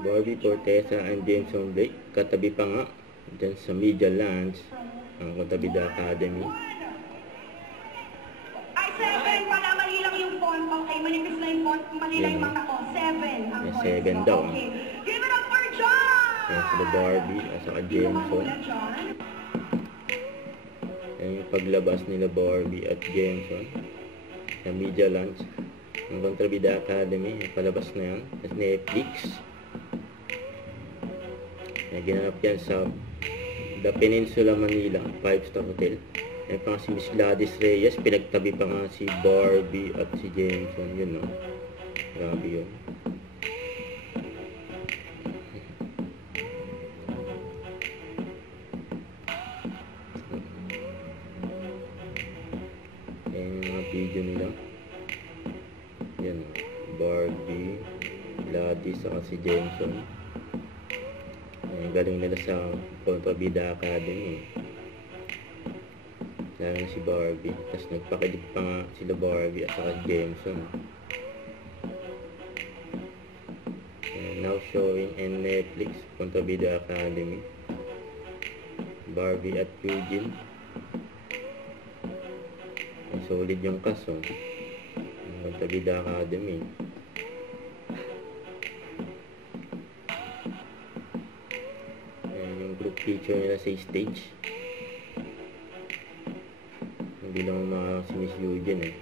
Barbie Fortesa and Jameson Blake. Katabi pa nga dyan sa Media Lands ang Contabida Academy. Ay, 7 pala. Mali lang yung font. Okay, manipis na yung font. Mali lang yung mata ko. 7 ang May font. 7 daw. Okay. Give it up for John! Ayan sila Barbie at saka Jameson. Ayan yung paglabas nila Barbie at Jameson sa Media Lands ng Contabida Academy. Palabas na yan sa Netflix. Ginanap yan sa The Peninsula, Manila, 5-star hotel. Ayan pa nga si Miss Gladys Reyes, pinagtabi pa nga si Barbie at si Jameson. Yun, no? Grabe yun. Ayan yung mga video nila. Yan, Barbie, Gladys at si Jameson. Galing nila sa Contabida Academy. Lalo si Barbie. Tapos nagpakilig pa nga sila Barbie at saka Jameson. Now showing in Netflix, Contabida Academy. Barbie at Eugene. Solid yung kaso. Contabida Academy. Group picture nila sa stage. Hindi lang mga si Miss Eugene eh.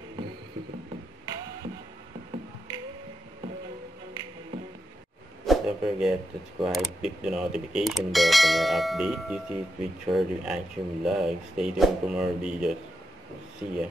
Don't forget to subscribe, click the notification bell for more update. This is with Charlie Action Vlog. Stay tuned for more videos. See ya.